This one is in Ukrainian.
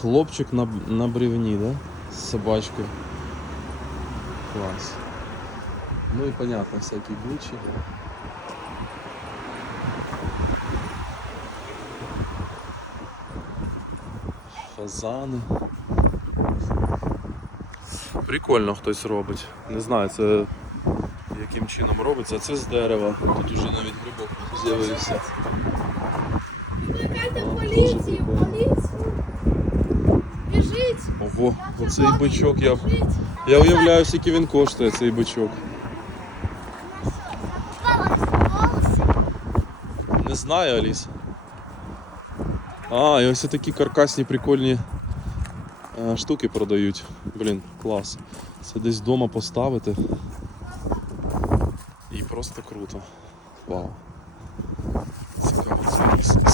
Хлопчик на, на бревні, да? З собачкою. Клас. Ну і понятно, всякі гучі. Фазани. Прикольно хтось робить. Не знаю, це яким чином робиться. Це з дерева. Тут уже навіть грибок з'явився. Біжіть. Ого, оцей бичок я. Я уявляю, скільки він коштує, цей бичок. Не знаю, Аліс. А, і ось такі каркасні прикольні е, штуки продають. Блін, клас. Це десь вдома поставити. І просто круто. Вау. Цікаво, це ліс.